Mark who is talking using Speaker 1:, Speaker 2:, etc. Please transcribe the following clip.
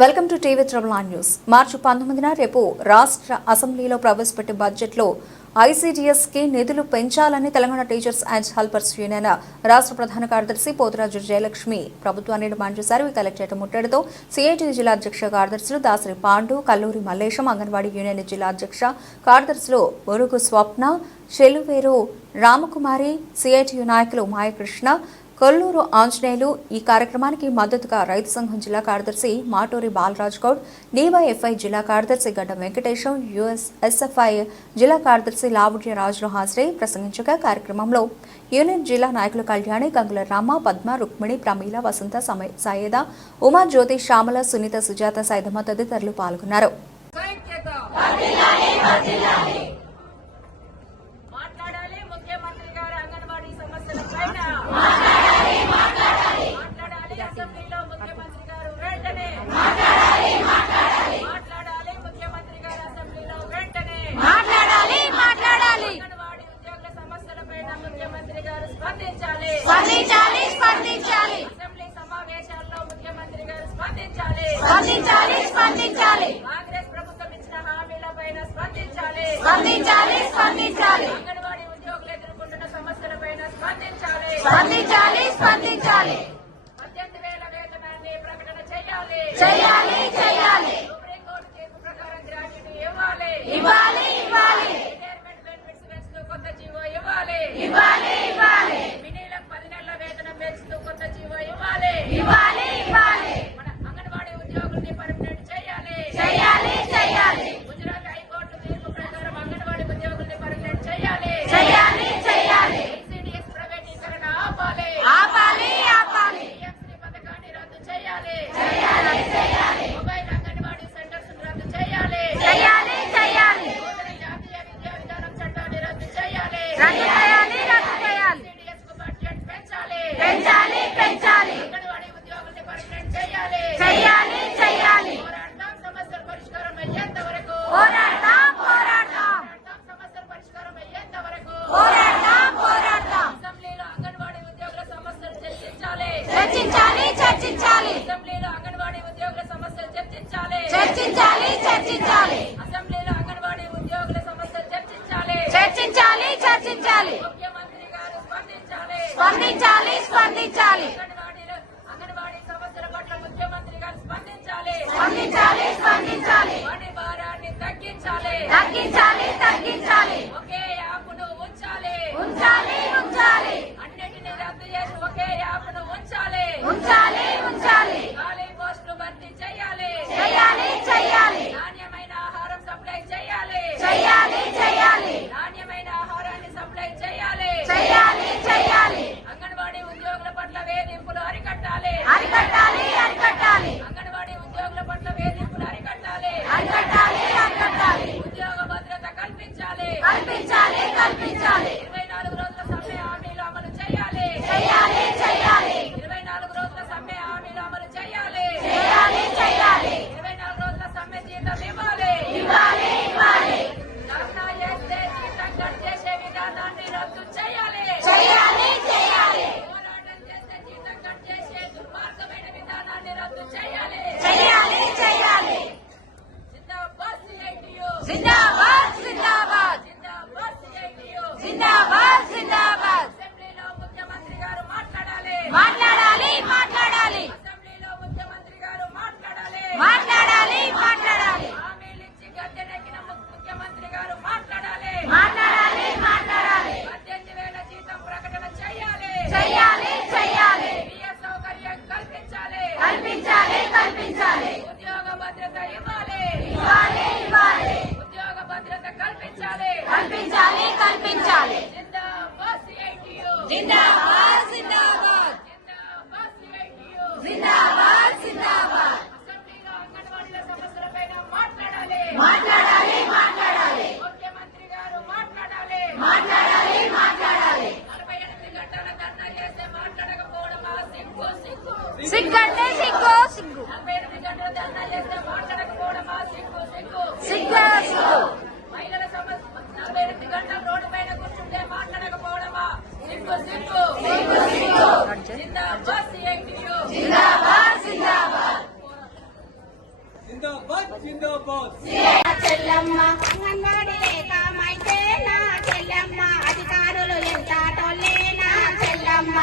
Speaker 1: Welcome to TV trouble on news. మార్చి పంతొమ్మిదిన రేపు రాష్ట్ర అసెంబ్లీలో ప్రవేశపెట్టే బడ్జెట్లో ఐసీడీఎస్కి నిధులు పెంచాలని Telangana teachers and helpers union రాష్ట్ర ప్రధాన కార్యదర్శి పోతురాజు జయలక్ష్మి ప్రభుత్వాన్ని డిమాండ్ చేశారు. ఈ కలెక్టరేట్ ముట్టడితో సిఐటి జిల్లా అధ్యక్ష కార్యదర్శులు దాసరి పాండు కల్లూరి మల్లేశం అంగన్వాడీ యూనియన్ జిల్లా అధ్యక్ష కార్యదర్శులు ఒరుగు స్వప్న చెలువేరు రామకుమారి సిఐటియు నాయకులు మాయకృష్ణ కొల్లూరు ఆంజనేయులు ఈ కార్యక్రమానికి మద్దతుగా రైతు సంఘం జిల్లా కార్యదర్శి మాటూరి బాలరాజ్ గౌడ్ డివైఎఫ్ఐ జిల్లా కార్యదర్శి గడ్డ వెంకటేశం యుఎస్ ఎస్ఎఫ్ఐ జిల్లా కార్యదర్శి లావుడ్య రాజులు హాజరై ప్రసంగించగా కార్యక్రమంలో యూనియన్ జిల్లా నాయకుల కళ్యాణి గంగుల రామ పద్మ రుక్మిణి ప్రమీల వసంత సాయద ఉమా జ్యోతి శ్యామల సునీత సుజాత సైదమ్మ తదితరులు పాల్గొన్నారు.
Speaker 2: స్పందించాలి.
Speaker 3: స్పందించాలి స్పందించాలి.
Speaker 2: అసెంబ్లీ సమావేశాల్లో ముఖ్యమంత్రి గారు స్పందించాలి.
Speaker 3: స్పందించాలి స్పందించాలి.
Speaker 2: కాంగ్రెస్ ప్రభుత్వం ఇచ్చిన హామీల పైన స్పందించాలి.
Speaker 3: స్పందించాలి స్పందించాలి.
Speaker 2: చర్చించాలి. అసెంబ్లీలో అంగన్వాడీ ఉద్యోగుల సమస్యలు చర్చించాలి.
Speaker 3: చర్చించాలి చర్చించాలి.
Speaker 2: ముఖ్యమంత్రి గారు స్పందించాలి.
Speaker 3: స్పందించాలి స్పందించాలి.
Speaker 2: జిందాబాద్.
Speaker 4: చెల్లమ్మ. అంగన్వాడి లేక మైతే నా చెల్లమ్మ. అధికారులు ఎంత టోళ్ళే నా చెల్లమ్మ.